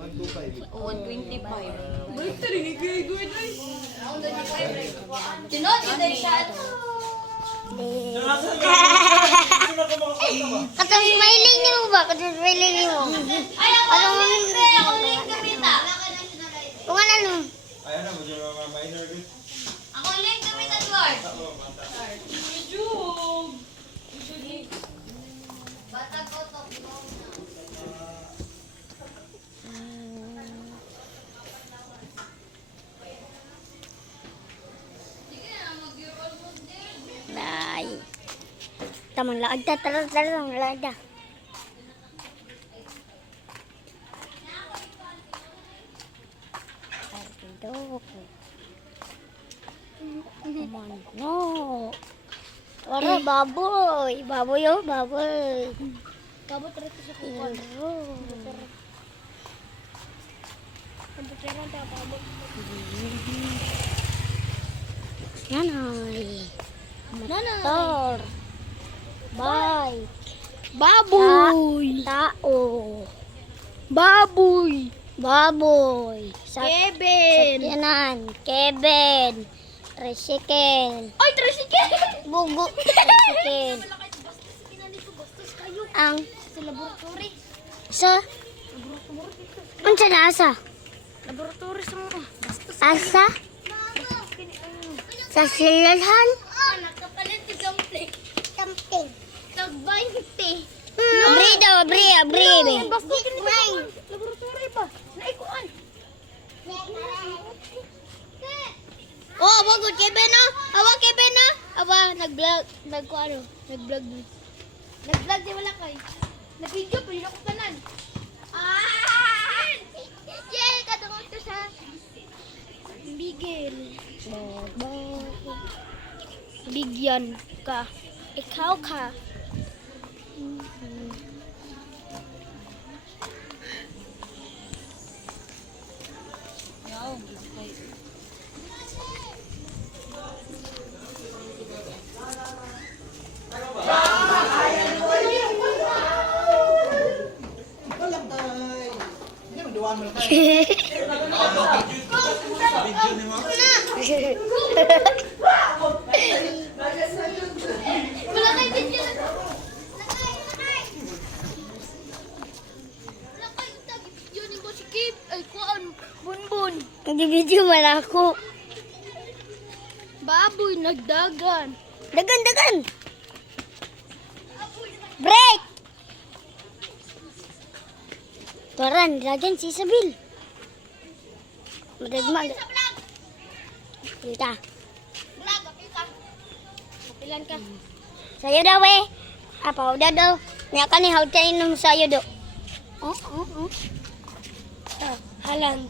125. Tinod, hindi siya. Katong smiling niyo ba? Katong smiling niyo. Ay, ako lang gamita. Kung ano? Ayan na, medyo mga minor din. Ako lang gamita, Edward. Bata ko to. Nay. Tamang laad ta, tarang laad ta. Aduh. No. Wala baboy. Baboy oh, baboy. Kabot rin sa kuwan. Komputeran tayo kabot. Nanay. Motor. Bike. Baboy. Tao. Baboy. Baboy. Kevin. Sakyanan. Kevin. Tricycle. Ay, tricycle. Bugo. Tricycle. Bastos kayo. Ang Sa laboratory. sa unsa na asa? Laboratory sa mga. Bastos. Asa? Sa silalhan? Nakapalit si Dumpling. Something. Tag-20. Abri daw, abri. Bastos kini ba? Laboratory pa. Naikuan. Oh, bagod Kevin no? Awa Kevin no? Awa nag-vlog, nag-vlog. Nag-vlog di wala kay. Nag-video pa yun ako tanan. Yay, kadungog to sa Bigel. Bigyan ka. Ikaw ka. Video ni mo. Wala kay video. Video ni Boss Kip. Ay, kuan. Bunbun. Nag-video man ako. Baboy, nagdagan. Dagan. Break! Tuaran, lagyan si Isabel. Madagmag. Kita. Vlog, kapita. Kapilan ka. Sayo daw eh. Apa udah daw. Nya kan ni hawtay nung sayo do. Oh. Halan.